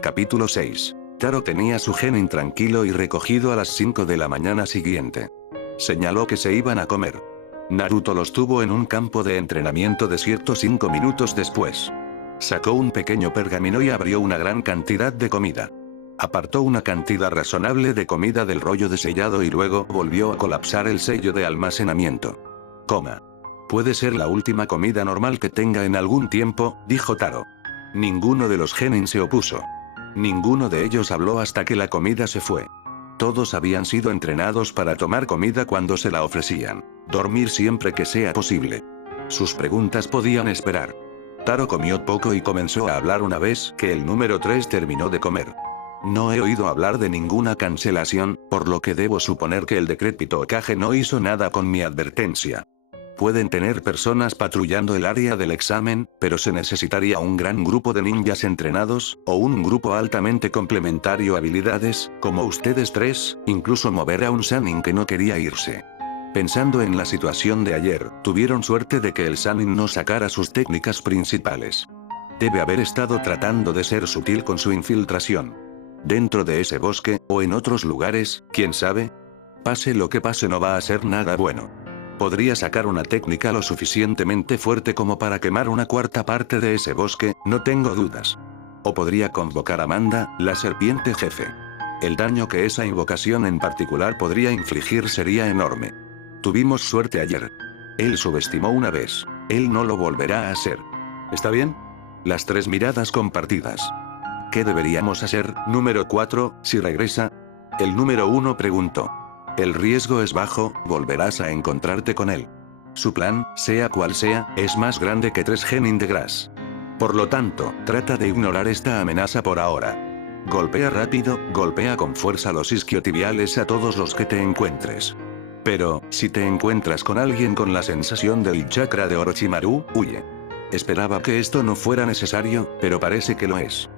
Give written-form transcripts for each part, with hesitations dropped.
Capítulo 6. Taro tenía su genin tranquilo y recogido a las 5 de la mañana siguiente. Señaló que se iban a comer. Naruto los tuvo en un campo de entrenamiento desierto 5 minutos después. Sacó un pequeño pergamino y abrió una gran cantidad de comida. Apartó una cantidad razonable de comida del rollo de sellado y luego volvió a colapsar el sello de almacenamiento. Coma. Puede ser la última comida normal que tenga en algún tiempo, dijo Taro. Ninguno de los genin se opuso. Ninguno de ellos habló hasta que la comida se fue. Todos habían sido entrenados para tomar comida cuando se la ofrecían. Dormir siempre que sea posible. Sus preguntas podían esperar. Taro comió poco y comenzó a hablar una vez que el número 3 terminó de comer. No he oído hablar de ninguna cancelación, por lo que debo suponer que el decrépito Hokage no hizo nada con mi advertencia. Pueden tener personas patrullando el área del examen, pero se necesitaría un gran grupo de ninjas entrenados, o un grupo altamente complementario habilidades, como ustedes tres, incluso mover a un Sannin que no quería irse. Pensando en la situación de ayer, tuvieron suerte de que el Sannin no sacara sus técnicas principales. Debe haber estado tratando de ser sutil con su infiltración. Dentro de ese bosque, o en otros lugares, ¿quién sabe? Pase lo que pase no va a ser nada bueno. Podría sacar una técnica lo suficientemente fuerte como para quemar una cuarta parte de ese bosque, no tengo dudas. O podría convocar a Manda, la serpiente jefe. El daño que esa invocación en particular podría infligir sería enorme. Tuvimos suerte ayer. Él subestimó una vez. Él no lo volverá a hacer. ¿Está bien? Las tres miradas compartidas. ¿Qué deberíamos hacer, número 4, si regresa? El número 1 preguntó. El riesgo es bajo, volverás a encontrarte con él. Su plan, sea cual sea, es más grande que 3 genin de Grass. Por lo tanto, trata de ignorar esta amenaza por ahora. Golpea rápido, golpea con fuerza los isquiotibiales a todos los que te encuentres. Pero, si te encuentras con alguien con la sensación del chakra de Orochimaru, huye. Esperaba que esto no fuera necesario, pero parece que lo es.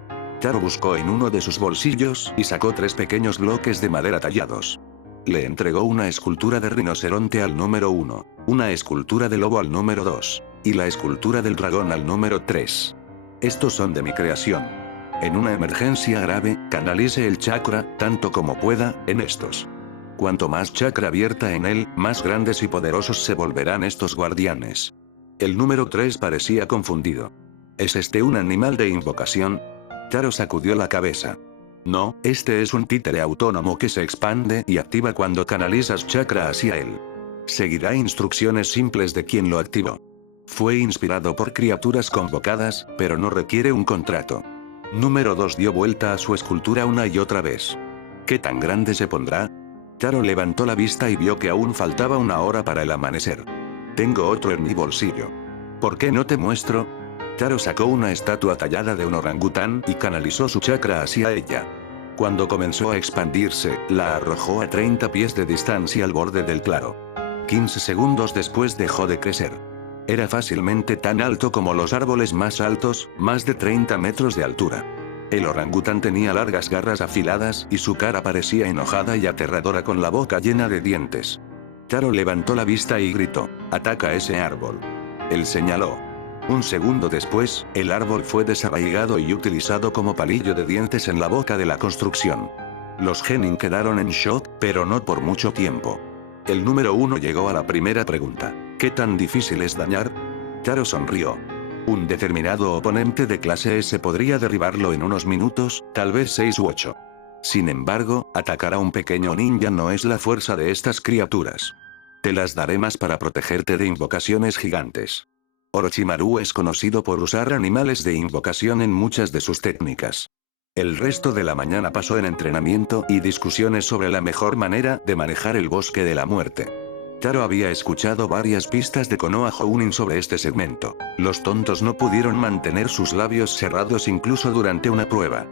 Taro buscó en uno de sus bolsillos y sacó 3 pequeños bloques de madera tallados. Le entregó una escultura de rinoceronte al número 1, una escultura de lobo al número 2, y la escultura del dragón al número 3. Estos son de mi creación. En una emergencia grave, canalice el chakra, tanto como pueda, en estos. Cuanto más chakra abierta en él, más grandes y poderosos se volverán estos guardianes. El número 3 parecía confundido. ¿Es este un animal de invocación? Taro sacudió la cabeza. No, este es un títere autónomo que se expande y activa cuando canalizas chakra hacia él. Seguirá instrucciones simples de quien lo activó. Fue inspirado por criaturas convocadas, pero no requiere un contrato. Número 2 dio vuelta a su escultura una y otra vez. ¿Qué tan grande se pondrá? Taro levantó la vista y vio que aún faltaba una hora para el amanecer. Tengo otro en mi bolsillo. ¿Por qué no te muestro? Taro sacó una estatua tallada de un orangután y canalizó su chakra hacia ella. Cuando comenzó a expandirse, la arrojó a 30 pies de distancia al borde del claro. 15 segundos después dejó de crecer. Era fácilmente tan alto como los árboles más altos, más de 30 metros de altura. El orangután tenía largas garras afiladas y su cara parecía enojada y aterradora con la boca llena de dientes. Taro levantó la vista y gritó, «Ataca ese árbol». Él señaló. Un segundo después, el árbol fue desarraigado y utilizado como palillo de dientes en la boca de la construcción. Los genin quedaron en shock, pero no por mucho tiempo. El número 1 llegó a la primera pregunta. ¿Qué tan difícil es dañar? Taro sonrió. Un determinado oponente de clase S podría derribarlo en unos minutos, tal vez 6 u 8. Sin embargo, atacar a un pequeño ninja no es la fuerza de estas criaturas. Te las daré más para protegerte de invocaciones gigantes. Orochimaru es conocido por usar animales de invocación en muchas de sus técnicas. El resto de la mañana pasó en entrenamiento y discusiones sobre la mejor manera de manejar el bosque de la muerte. Taro había escuchado varias pistas de Konoha Jounin sobre este segmento. Los tontos no pudieron mantener sus labios cerrados incluso durante una prueba.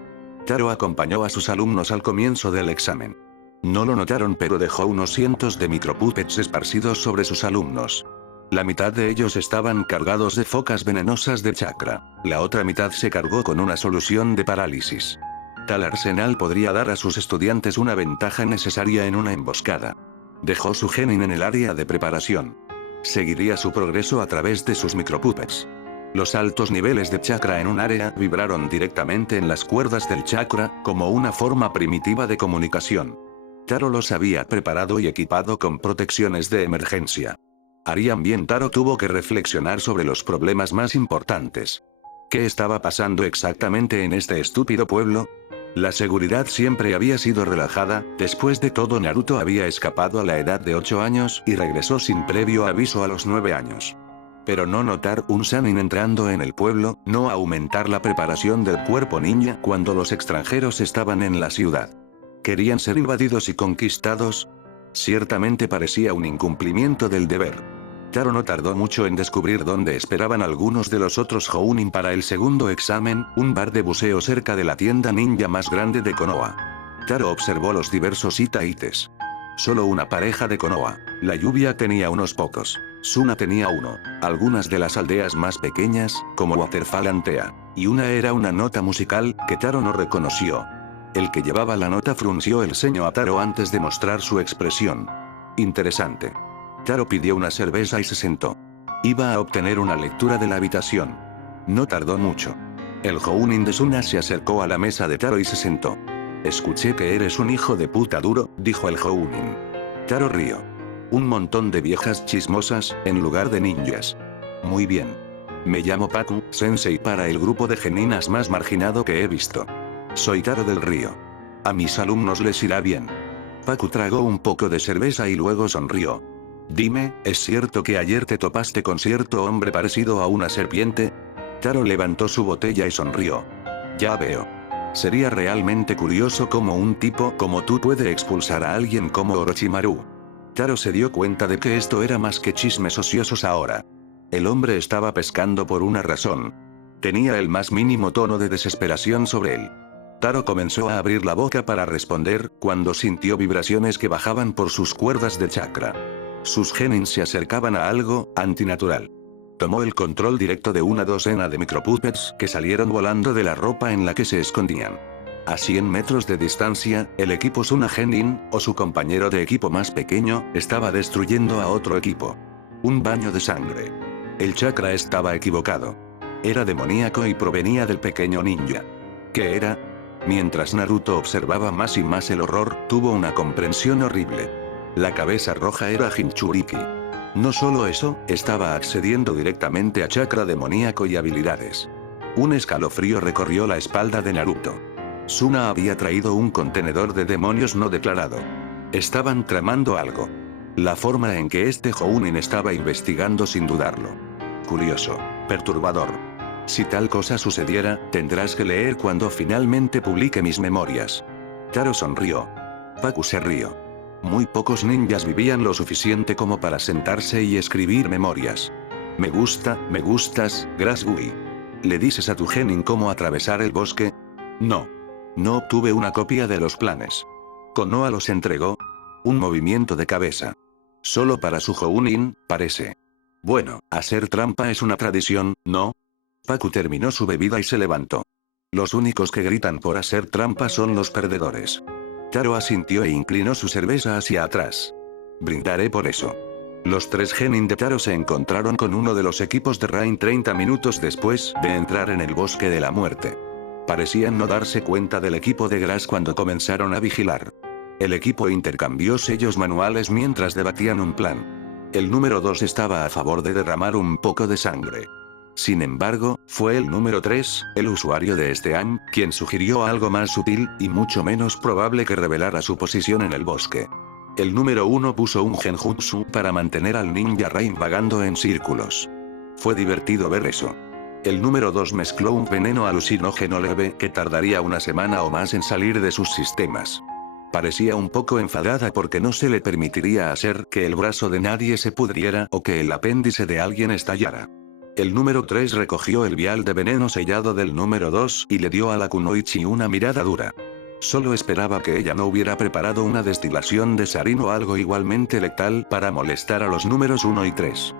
Taro acompañó a sus alumnos al comienzo del examen. No lo notaron, pero dejó unos cientos de micropuppets esparcidos sobre sus alumnos. La mitad de ellos estaban cargados de focas venenosas de chakra. La otra mitad se cargó con una solución de parálisis. Tal arsenal podría dar a sus estudiantes una ventaja necesaria en una emboscada. Dejó su genin en el área de preparación. Seguiría su progreso a través de sus micropuppets. Los altos niveles de chakra en un área vibraron directamente en las cuerdas del chakra, como una forma primitiva de comunicación. Taro los había preparado y equipado con protecciones de emergencia. Harían bien. Taro tuvo que reflexionar sobre los problemas más importantes. ¿Qué estaba pasando exactamente en este estúpido pueblo? La seguridad siempre había sido relajada. Después de todo, Naruto había escapado a la edad de 8 años y regresó sin previo aviso a los 9 años. Pero no notar un Sannin entrando en el pueblo, no aumentar la preparación del cuerpo ninja cuando los extranjeros estaban en la ciudad. ¿Querían ser invadidos y conquistados? Ciertamente parecía un incumplimiento del deber. Taro no tardó mucho en descubrir dónde esperaban algunos de los otros Jounin para el segundo examen, un bar de buceo cerca de la tienda ninja más grande de Konoha. Taro observó los diversos itaites. Solo una pareja de Konoha. La lluvia tenía unos pocos. Suna tenía uno. Algunas de las aldeas más pequeñas, como Waterfall Antea. Y una era una nota musical, que Taro no reconoció. El que llevaba la nota frunció el ceño a Taro antes de mostrar su expresión. Interesante. Taro pidió una cerveza y se sentó. Iba a obtener una lectura de la habitación. No tardó mucho. El Jounin de Suna se acercó a la mesa de Taro y se sentó. Escuché que eres un hijo de puta duro, dijo el Jounin. Taro rió. Un montón de viejas chismosas, en lugar de ninjas. Muy bien. Me llamo Paku, sensei para el grupo de geninas más marginado que he visto. Soy Taro del Río. A mis alumnos les irá bien. Paku tragó un poco de cerveza y luego sonrió. Dime, ¿es cierto que ayer te topaste con cierto hombre parecido a una serpiente? Taro levantó su botella y sonrió. Ya veo. Sería realmente curioso cómo un tipo como tú puede expulsar a alguien como Orochimaru. Taro se dio cuenta de que esto era más que chismes ociosos ahora. El hombre estaba pescando por una razón. Tenía el más mínimo tono de desesperación sobre él. Taro comenzó a abrir la boca para responder, cuando sintió vibraciones que bajaban por sus cuerdas de chakra. Sus genin se acercaban a algo antinatural. Tomó el control directo de una docena de micropuppets que salieron volando de la ropa en la que se escondían. A 100 metros de distancia, el equipo Suna Genin, o su compañero de equipo más pequeño, estaba destruyendo a otro equipo. Un baño de sangre. El chakra estaba equivocado. Era demoníaco y provenía del pequeño ninja. ¿Qué era? Mientras Naruto observaba más y más el horror, tuvo una comprensión horrible. La cabeza roja era Jinchuriki. No solo eso, estaba accediendo directamente a chakra demoníaco y habilidades. Un escalofrío recorrió la espalda de Naruto. Suna había traído un contenedor de demonios no declarado. Estaban tramando algo. La forma en que este Jounin estaba investigando sin dudarlo. Curioso. Perturbador. Si tal cosa sucediera, tendrás que leer cuando finalmente publique mis memorias. Taro sonrió. Paku se rió. Muy pocos ninjas vivían lo suficiente como para sentarse y escribir memorias. Me gustas, Grasgui. ¿Le dices a tu genin cómo atravesar el bosque? No. No obtuve una copia de los planes. Konoha los entregó. Un movimiento de cabeza. Solo para su Jounin, parece. Bueno, hacer trampa es una tradición, ¿no? Paku terminó su bebida y se levantó. Los únicos que gritan por hacer trampa son los perdedores. Taro asintió e inclinó su cerveza hacia atrás. Brindaré por eso. Los tres genin de Taro se encontraron con uno de los equipos de Rain 30 minutos después de entrar en el bosque de la muerte. Parecían no darse cuenta del equipo de Grass cuando comenzaron a vigilar. El equipo intercambió sellos manuales mientras debatían un plan. El número 2 estaba a favor de derramar un poco de sangre. Sin embargo, fue el número 3, el usuario de este año, quien sugirió algo más sutil, y mucho menos probable que revelara su posición en el bosque. El número 1 puso un genjutsu para mantener al ninja Rain vagando en círculos. Fue divertido ver eso. El número 2 mezcló un veneno alucinógeno leve que tardaría una semana o más en salir de sus sistemas. Parecía un poco enfadada porque no se le permitiría hacer que el brazo de nadie se pudriera o que el apéndice de alguien estallara. El número 3 recogió el vial de veneno sellado del número 2 y le dio a la Kunoichi una mirada dura. Solo esperaba que ella no hubiera preparado una destilación de sarin o algo igualmente letal para molestar a los números 1 y 3.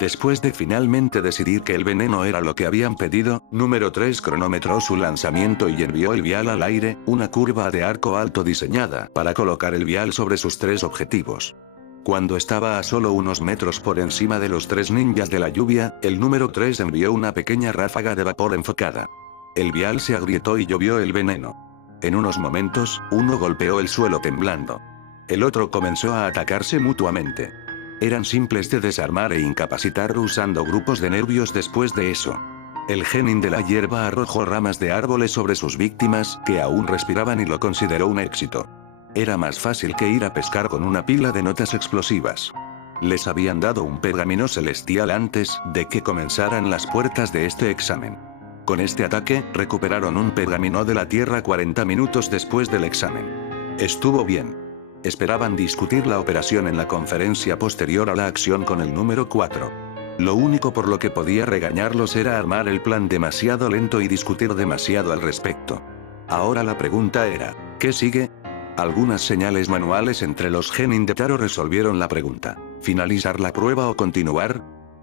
Después de finalmente decidir que el veneno era lo que habían pedido, número 3 cronometró su lanzamiento y envió el vial al aire, una curva de arco alto diseñada para colocar el vial sobre sus tres objetivos. Cuando estaba a solo unos metros por encima de los 3 ninjas de la lluvia, el número 3 envió una pequeña ráfaga de vapor enfocada. El vial se agrietó y llovió el veneno. En unos momentos, uno golpeó el suelo temblando. El otro comenzó a atacarse mutuamente. Eran simples de desarmar e incapacitar usando grupos de nervios después de eso. El genin de la hierba arrojó ramas de árboles sobre sus víctimas, que aún respiraban y lo consideró un éxito. Era más fácil que ir a pescar con una pila de notas explosivas. Les habían dado un pergamino celestial antes de que comenzaran las puertas de este examen. Con este ataque, recuperaron un pergamino de la Tierra 40 minutos después del examen. Estuvo bien. Esperaban discutir la operación en la conferencia posterior a la acción con el número 4. Lo único por lo que podía regañarlos era armar el plan demasiado lento y discutir demasiado al respecto. Ahora la pregunta era, ¿qué sigue? Algunas señales manuales entre los genin de Taro resolvieron la pregunta. ¿Finalizar la prueba o continuar?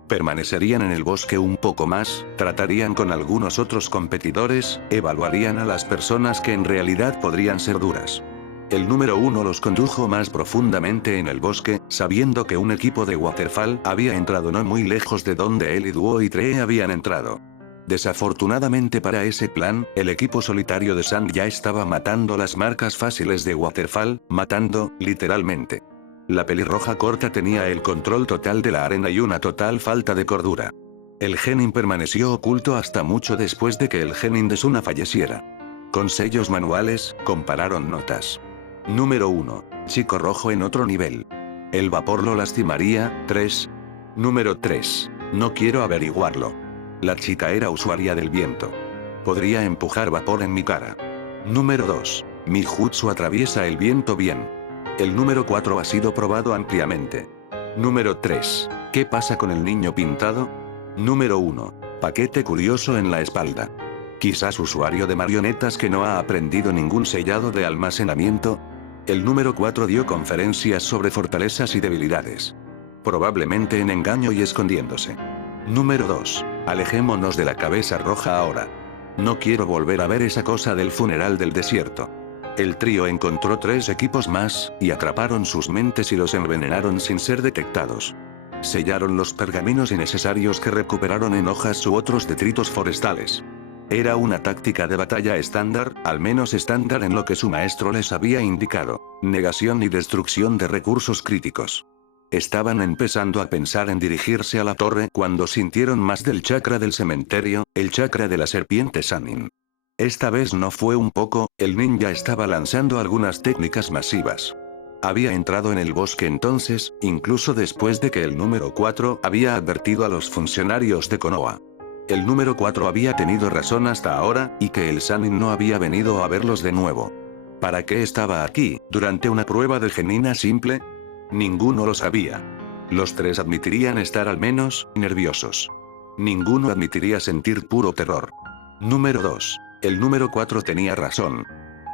Permanecerían en el bosque un poco más, tratarían con algunos otros competidores, evaluarían a las personas que en realidad podrían ser duras. El número 1 los condujo más profundamente en el bosque, sabiendo que un equipo de Waterfall había entrado no muy lejos de donde él y Duo y Tree habían entrado. Desafortunadamente para ese plan, el equipo solitario de Sang ya estaba matando las marcas fáciles de Waterfall, matando, literalmente. La pelirroja corta tenía el control total de la arena y una total falta de cordura. El genin permaneció oculto hasta mucho después de que el genin de Suna falleciera. Con sellos manuales, compararon notas. Número 1. Chico rojo en otro nivel. El vapor lo lastimaría, 3. Número 3. No quiero averiguarlo. La chica era usuaria del viento. Podría empujar vapor en mi cara. Número 2. Mi jutsu atraviesa el viento bien. El número 4 ha sido probado ampliamente. Número 3. ¿Qué pasa con el niño pintado? Número 1. Paquete curioso en la espalda. Quizás usuario de marionetas que no ha aprendido ningún sellado de almacenamiento. El número 4 dio conferencias sobre fortalezas y debilidades. Probablemente en engaño y escondiéndose. Número 2. Alejémonos de la cabeza roja ahora. No quiero volver a ver esa cosa del funeral del desierto. El trío encontró 3 equipos más, y atraparon sus mentes y los envenenaron sin ser detectados. Sellaron los pergaminos innecesarios que recuperaron en hojas u otros detritos forestales. Era una táctica de batalla estándar, al menos estándar en lo que su maestro les había indicado: negación y destrucción de recursos críticos. Estaban empezando a pensar en dirigirse a la torre cuando sintieron más del chakra del cementerio, el chakra de la serpiente Sanin. Esta vez no fue un poco, el ninja estaba lanzando algunas técnicas masivas. Había entrado en el bosque entonces, incluso después de que el número 4 había advertido a los funcionarios de Konoha. El número 4 había tenido razón hasta ahora, y que el Sanin no había venido a verlos de nuevo. ¿Para qué estaba aquí, durante una prueba de genina simple? Ninguno lo sabía. Los 3 admitirían estar al menos nerviosos. Ninguno admitiría sentir puro terror. Número 2. El número 4 tenía razón.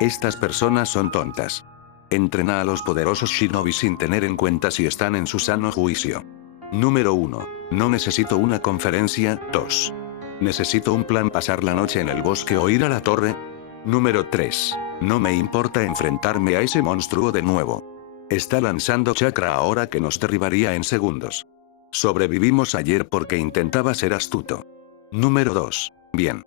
Estas personas son tontas. Entrena a los poderosos shinobi sin tener en cuenta si están en su sano juicio. Número 1. No necesito una conferencia. 2. Necesito un plan: pasar la noche en el bosque o ir a la torre. Número 3. No me importa enfrentarme a ese monstruo de nuevo. Está lanzando chakra ahora que nos derribaría en segundos. Sobrevivimos ayer porque intentaba ser astuto. Número 2. Bien.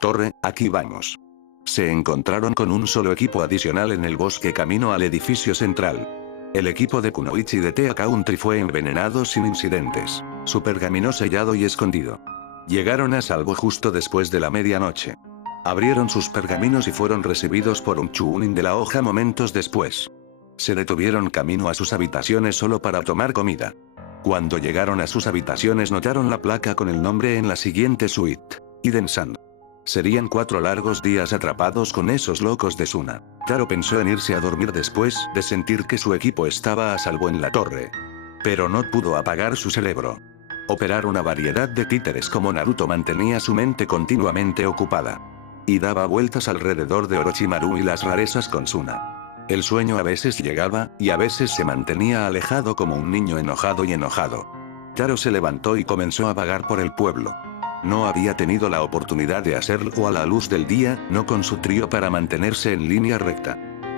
Torre, aquí vamos. Se encontraron con un solo equipo adicional en el bosque camino al edificio central. El equipo de Kunoichi de Tea Country fue envenenado sin incidentes. Su pergamino sellado y escondido. Llegaron a salvo justo después de la medianoche. Abrieron sus pergaminos y fueron recibidos por un chunin de la hoja momentos después. Se detuvieron camino a sus habitaciones solo para tomar comida. Cuando llegaron a sus habitaciones notaron la placa con el nombre en la siguiente suite: Iden-san. Serían 4 largos días atrapados con esos locos de Suna. Taro pensó en irse a dormir después de sentir que su equipo estaba a salvo en la torre. Pero no pudo apagar su cerebro. Operar una variedad de títeres como Naruto mantenía su mente continuamente ocupada. Y daba vueltas alrededor de Orochimaru y las rarezas con Suna. El sueño a veces llegaba, y a veces se mantenía alejado como un niño enojado y enojado. Taro se levantó y comenzó a vagar por el pueblo. No había tenido la oportunidad de hacerlo a la luz del día, no con su trío para mantenerse en línea recta.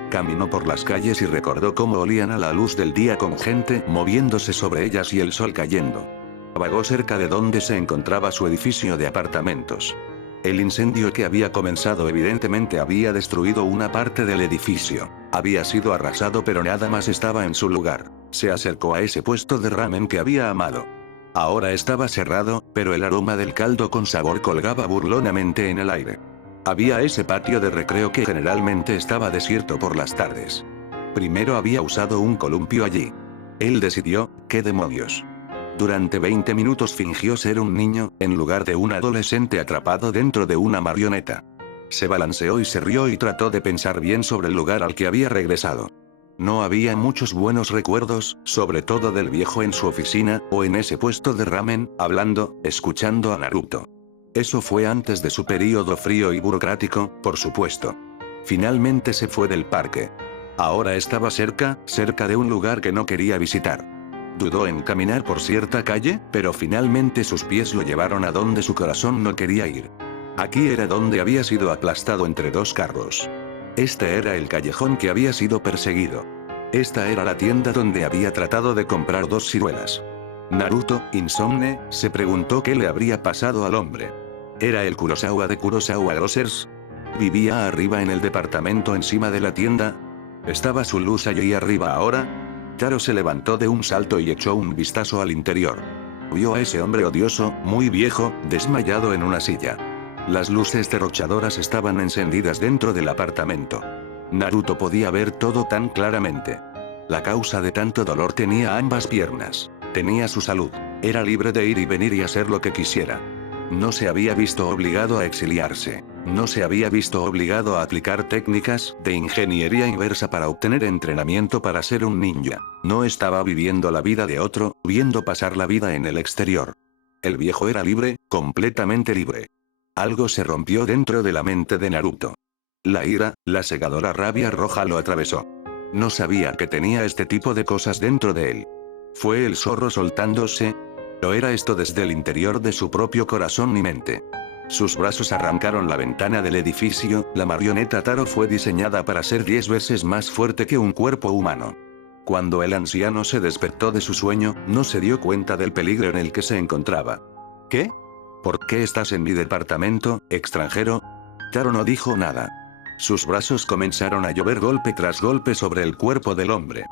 Caminó por las calles y recordó cómo olían a la luz del día con gente moviéndose sobre ellas y el sol cayendo. Vagó cerca de donde se encontraba su edificio de apartamentos. El incendio que había comenzado evidentemente había destruido una parte del edificio. Había sido arrasado pero nada más estaba en su lugar. Se acercó a ese puesto de ramen que había amado. Ahora estaba cerrado, pero el aroma del caldo con sabor colgaba burlonamente en el aire. Había ese patio de recreo que generalmente estaba desierto por las tardes. Primero había usado un columpio allí. Él decidió, ¿qué demonios? Durante 20 minutos fingió ser un niño, en lugar de un adolescente atrapado dentro de una marioneta. Se balanceó y se rió y trató de pensar bien sobre el lugar al que había regresado. No había muchos buenos recuerdos, sobre todo del viejo en su oficina, o en ese puesto de ramen, hablando, escuchando a Naruto. Eso fue antes de su período frío y burocrático, por supuesto. Finalmente se fue del parque. Ahora estaba cerca de un lugar que no quería visitar. Dudó en caminar por cierta calle, pero finalmente sus pies lo llevaron a donde su corazón no quería ir. Aquí era donde había sido aplastado entre dos carros. Este era el callejón que había sido perseguido. Esta era la tienda donde había tratado de comprar 2 ciruelas. Naruto, insomne, se preguntó qué le habría pasado al hombre. ¿Era el Kurosawa de Kurosawa Grocers? ¿Vivía arriba en el departamento encima de la tienda? ¿Estaba su luz allí arriba ahora? Taro se levantó de un salto y echó un vistazo al interior. Vio a ese hombre odioso, muy viejo, desmayado en una silla. Las luces derrochadoras estaban encendidas dentro del apartamento. Naruto podía ver todo tan claramente. La causa de tanto dolor tenía ambas piernas. Tenía su salud. Era libre de ir y venir y hacer lo que quisiera. No se había visto obligado a exiliarse. No se había visto obligado a aplicar técnicas de ingeniería inversa para obtener entrenamiento para ser un ninja. No estaba viviendo la vida de otro, viendo pasar la vida en el exterior. El viejo era libre, completamente libre. Algo se rompió dentro de la mente de Naruto. La ira, la cegadora rabia roja lo atravesó. No sabía que tenía este tipo de cosas dentro de él. ¿Fue el zorro soltándose? ¿O era esto desde el interior de su propio corazón y mente? Sus brazos arrancaron la ventana del edificio. La marioneta Taro fue diseñada para ser 10 veces más fuerte que un cuerpo humano. Cuando el anciano se despertó de su sueño, no se dio cuenta del peligro en el que se encontraba. ¿Qué? ¿Por qué estás en mi departamento, extranjero? Taro no dijo nada. Sus brazos comenzaron a llover golpe tras golpe sobre el cuerpo del hombre.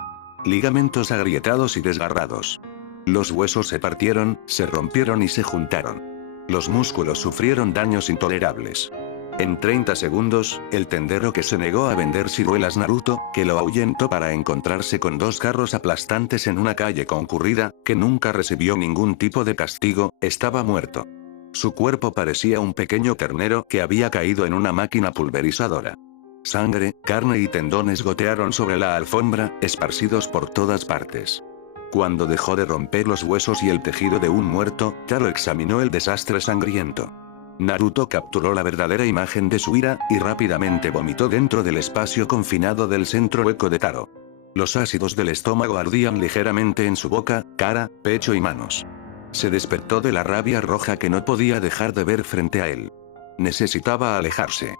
Ligamentos agrietados y desgarrados. Los huesos se partieron, se rompieron y se juntaron. Los músculos sufrieron daños intolerables. En 30 segundos, el tendero que se negó a vender ciruelas Naruto, que lo ahuyentó para encontrarse con 2 carros aplastantes en una calle concurrida, que nunca recibió ningún tipo de castigo, estaba muerto. Su cuerpo parecía un pequeño ternero que había caído en una máquina pulverizadora. Sangre, carne y tendones gotearon sobre la alfombra, esparcidos por todas partes. Cuando dejó de romper los huesos y el tejido de un muerto, Taro examinó el desastre sangriento. Naruto capturó la verdadera imagen de su ira, y rápidamente vomitó dentro del espacio confinado del centro hueco de Taro. Los ácidos del estómago ardían ligeramente en su boca, cara, pecho y manos. Se despertó de la rabia roja que no podía dejar de ver frente a él. Necesitaba alejarse.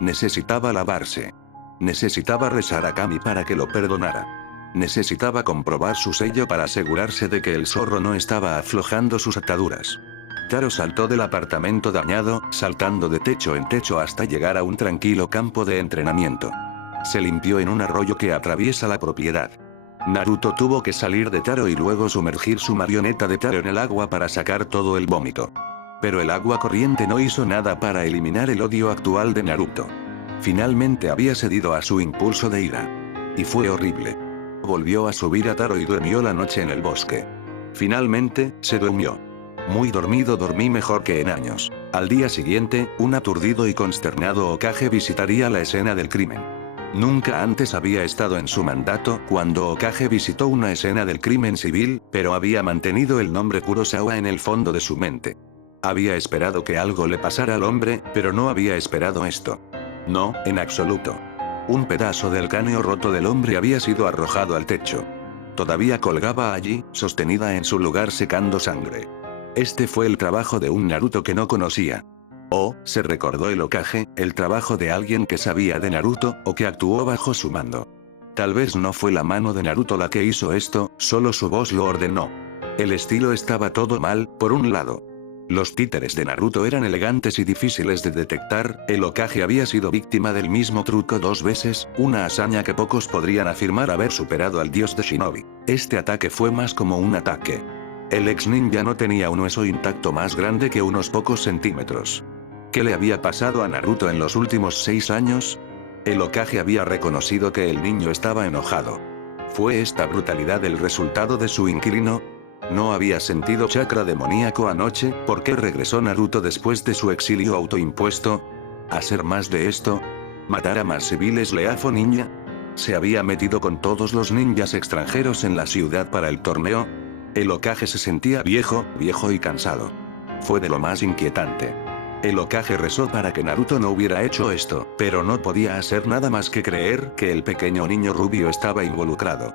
Necesitaba lavarse. Necesitaba rezar a Kami para que lo perdonara. Necesitaba comprobar su sello para asegurarse de que el zorro no estaba aflojando sus ataduras. Taro saltó del apartamento dañado, saltando de techo en techo hasta llegar a un tranquilo campo de entrenamiento. Se limpió en un arroyo que atraviesa la propiedad. Naruto tuvo que salir de Taro y luego sumergir su marioneta de Taro en el agua para sacar todo el vómito. Pero el agua corriente no hizo nada para eliminar el odio actual de Naruto. Finalmente había cedido a su impulso de ira. Y fue horrible. Volvió a subir a Taro y durmió la noche en el bosque. Finalmente, se durmió. Muy dormido, dormí mejor que en años. Al día siguiente, un aturdido y consternado Hokage visitaría la escena del crimen. Nunca antes había estado en su mandato cuando Hokage visitó una escena del crimen civil, pero había mantenido el nombre Kurosawa en el fondo de su mente. Había esperado que algo le pasara al hombre, pero no había esperado esto. No, en absoluto. Un pedazo del cráneo roto del hombre había sido arrojado al techo. Todavía colgaba allí, sostenida en su lugar secando sangre. Este fue el trabajo de un Naruto que no conocía. Oh, se recordó el Hokage, el trabajo de alguien que sabía de Naruto, o que actuó bajo su mando. Tal vez no fue la mano de Naruto la que hizo esto, solo su voz lo ordenó. El estilo estaba todo mal, por un lado. Los títeres de Naruto eran elegantes y difíciles de detectar, el Hokage había sido víctima del mismo truco 2 veces, una hazaña que pocos podrían afirmar haber superado al dios de Shinobi. Este ataque fue más como un ataque. El ex ninja no tenía un hueso intacto más grande que unos pocos centímetros. ¿Qué le había pasado a Naruto en los últimos 6 años? El Hokage había reconocido que el niño estaba enojado. ¿Fue esta brutalidad el resultado de su inquilino? ¿No había sentido chakra demoníaco anoche? ¿Por qué regresó Naruto después de su exilio autoimpuesto? ¿Hacer más de esto? ¿Matar a más civiles Leafo ninja? ¿Se había metido con todos los ninjas extranjeros en la ciudad para el torneo? El Hokage se sentía viejo y cansado. Fue de lo más inquietante. El Hokage rezó para que Naruto no hubiera hecho esto, pero no podía hacer nada más que creer que el pequeño niño rubio estaba involucrado.